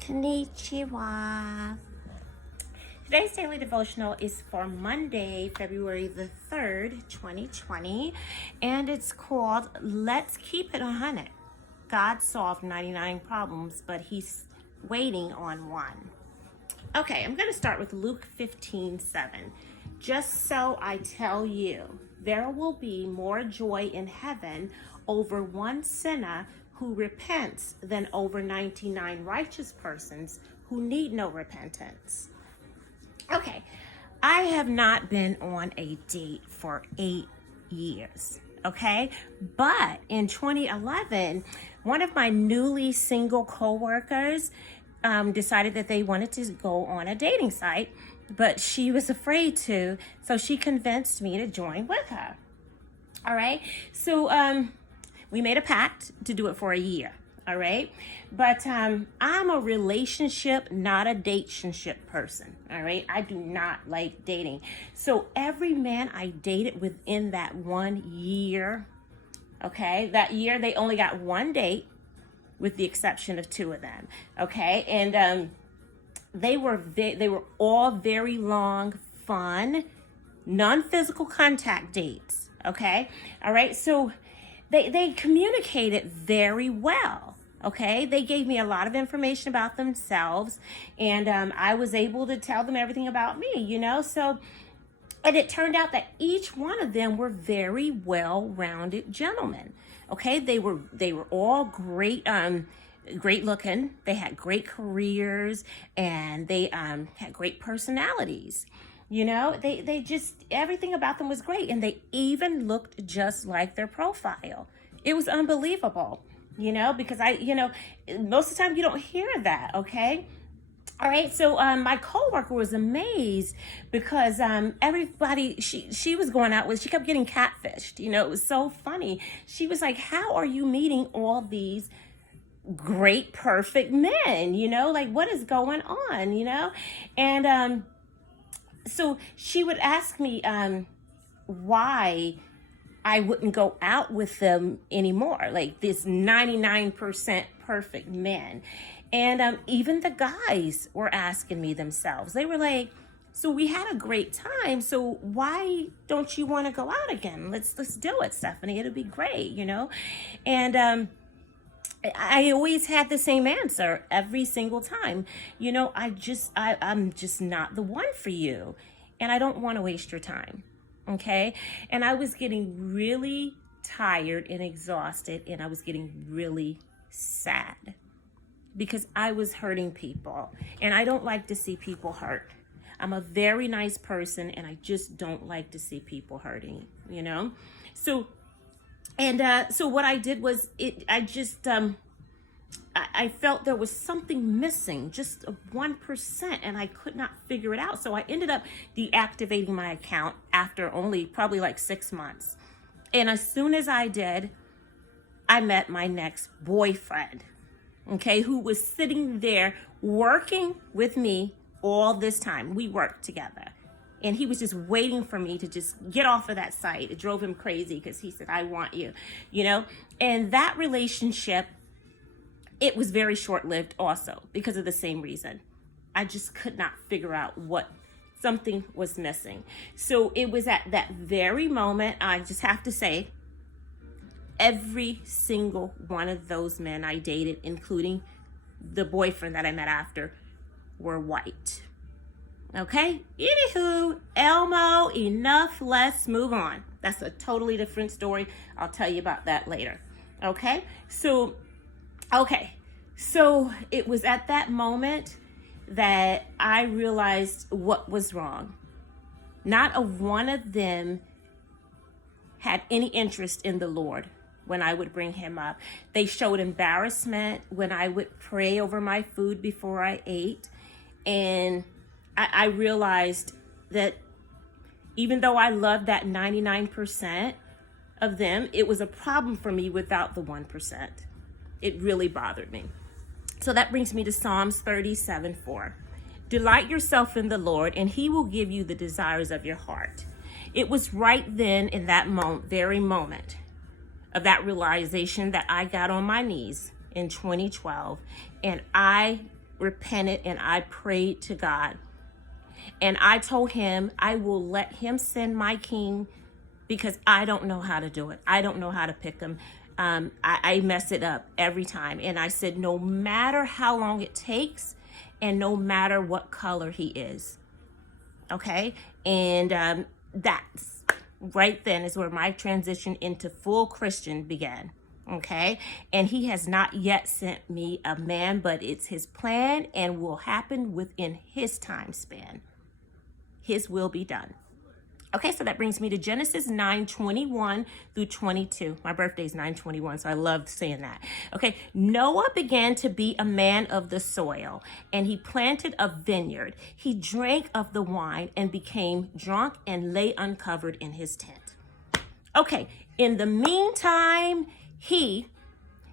Konnichiwa. Today's daily devotional is for Monday, February the 3rd, 2020, and it's called Let's Keep It 100. God solved 99 problems, but he's waiting on one. Okay, I'm going to start with Luke 15:7. Just so I tell you, there will be more joy in heaven over one sinner who repents than over 99 righteous persons who need no repentance. Okay, I have not been on a date for 8 years, okay? But in 2011, one of my newly single coworkers decided that they wanted to go on a dating site, but she was afraid to, so she convinced me to join with her. All right, so we made a pact to do it for a year. All right, but I'm a relationship, not a datetionship person. All right, I do not like dating. So every man I dated within that 1 year, okay, that year they only got one date, with the exception of 2 of them. Okay, and they were all very long, fun, non-physical contact dates. Okay, all right, so they communicated very well. Okay, they gave me a lot of information about themselves, and I was able to tell them everything about me, you know. So, and it turned out that each one of them were very well-rounded gentlemen. Okay, they were all great, great looking. They had great careers, and they had great personalities. You know, they just, everything about them was great, and they even looked just like their profile. It was unbelievable, you know, because most of the time you don't hear that, okay? All right, so my coworker was amazed because everybody she was going out with, she kept getting catfished. You know, it was so funny. She was like, how are you meeting all these great, perfect men? You know, like, what is going on, you know? And so she would ask me why I wouldn't go out with them anymore, like this 99% perfect men. And even the guys were asking me themselves. They were like, so we had a great time, so why don't you want to go out again? Let's do it, Stephanie. It'll be great, you know? And I always had the same answer every single time. You know, I'm just not the one for you. And I don't want to waste your time. Okay? And I was getting really tired and exhausted, and I was getting really sad because I was hurting people. And I don't like to see people hurt. I'm a very nice person, and I just don't like to see people hurting, you know? So what I did was I felt there was something missing, just 1%, and I could not figure it out. So I ended up deactivating my account after only probably like 6 months. And as soon as I did, I met my next boyfriend, okay, who was sitting there working with me all this time. We worked together. And he was just waiting for me to just get off of that site. It drove him crazy because he said, I want you, you know? And that relationship, it was very short-lived also because of the same reason. I just could not figure out something was missing. So it was at that very moment, I just have to say, every single one of those men I dated, including the boyfriend that I met after, were white. Okay? Anywho, Elmo, enough, let's move on. That's a totally different story. I'll tell you about that later. Okay? So it was at that moment that I realized what was wrong. Not a one of them had any interest in the Lord when I would bring him up. They showed embarrassment when I would pray over my food before I ate. And I realized that even though I loved that 99% of them, it was a problem for me without the 1%. It really bothered me. So that brings me to Psalms 37:4. Delight yourself in the Lord, and he will give you the desires of your heart. It was right then in that very moment of that realization that I got on my knees in 2012, and I repented and I prayed to God. And I told him I will let him send my king because I don't know how to do it. I don't know how to pick him. I mess it up every time. And I said, no matter how long it takes and no matter what color he is. Okay? And that's right then is where my transition into full Christian began. Okay? And he has not yet sent me a man, but it's his plan and will happen within his time span. His will be done. Okay, so that brings me to Genesis 9:21 through 22. My birthday is 9/21, so I love saying that. Okay, Noah began to be a man of the soil, and he planted a vineyard. He drank of the wine and became drunk and lay uncovered in his tent. Okay, in the meantime, he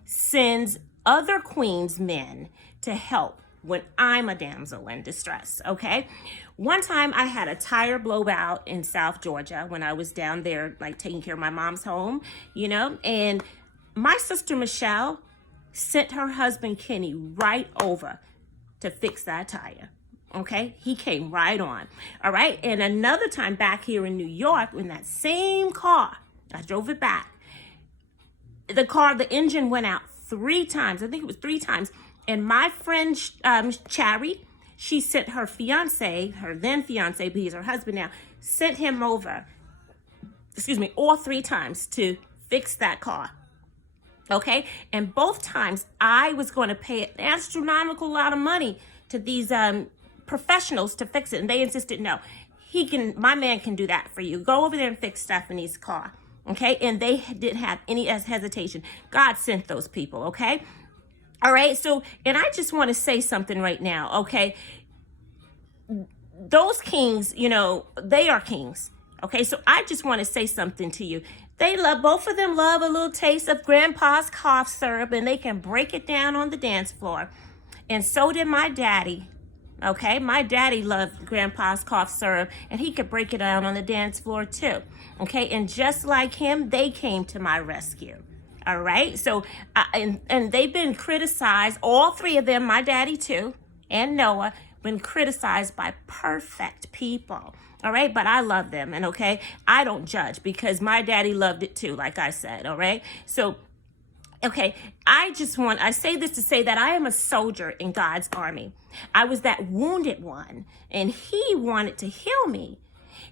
sends other queens' men to help when I'm a damsel in distress, okay? One time I had a tire blowout in South Georgia when I was down there, like taking care of my mom's home, you know? And my sister Michelle sent her husband Kenny right over to fix that tire, okay? He came right on, all right? And another time back here in New York, in that same car, I drove it back. The engine went out 3 times. I think it was 3 times. And my friend, Chari, she sent her fiance, her then fiance, but he's her husband now, sent him over, all 3 times to fix that car. Okay? And both times I was going to pay an astronomical lot of money to these professionals to fix it. And they insisted, no, my man can do that for you. Go over there and fix Stephanie's car. Okay? And they didn't have any hesitation. God sent those people. Okay? All right, so, and I just want to say something right now, okay? Those kings, they are kings, okay? So I just want to say something to you. Both of them love a little taste of Grandpa's cough syrup, and they can break it down on the dance floor. And so did my daddy, okay? My daddy loved Grandpa's cough syrup, and he could break it down on the dance floor too, okay? And just like him, they came to my rescue. All right. So, and they've been criticized, all 3 of them, my daddy too, and Noah, been criticized by perfect people. All right. But I love them. And okay, I don't judge because my daddy loved it too, like I said. All right. So, okay, I say this to say that I am a soldier in God's army. I was that wounded one, and he wanted to heal me.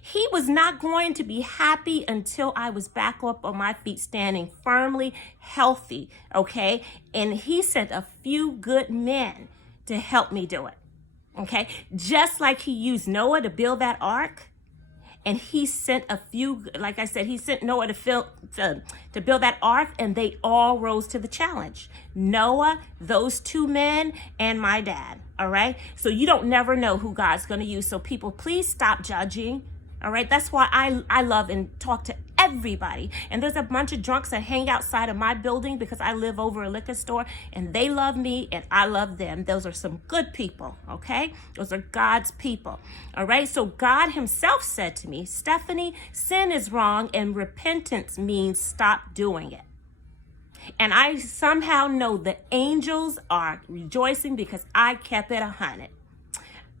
He was not going to be happy until I was back up on my feet, standing firmly, healthy, okay? And he sent a few good men to help me do it, okay? Just like he used Noah to build that ark, and he sent a few, like I said, he sent Noah to build that ark, and they all rose to the challenge. Noah, those 2 men, and my dad, all right? So you don't never know who God's going to use. So people, please stop judging. All right, that's why I love and talk to everybody. And there's a bunch of drunks that hang outside of my building because I live over a liquor store, and they love me and I love them. Those are some good people, okay? Those are God's people, all right? So God himself said to me, Stephanie, sin is wrong and repentance means stop doing it. And I somehow know the angels are rejoicing because I kept it 100.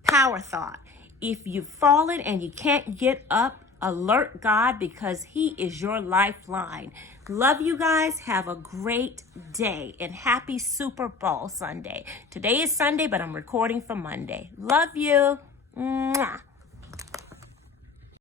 Power thought. If you've fallen and you can't get up, alert God because he is your lifeline. Love you guys. Have a great day and happy Super Bowl Sunday. Today is Sunday, but I'm recording for Monday. Love you. Mwah.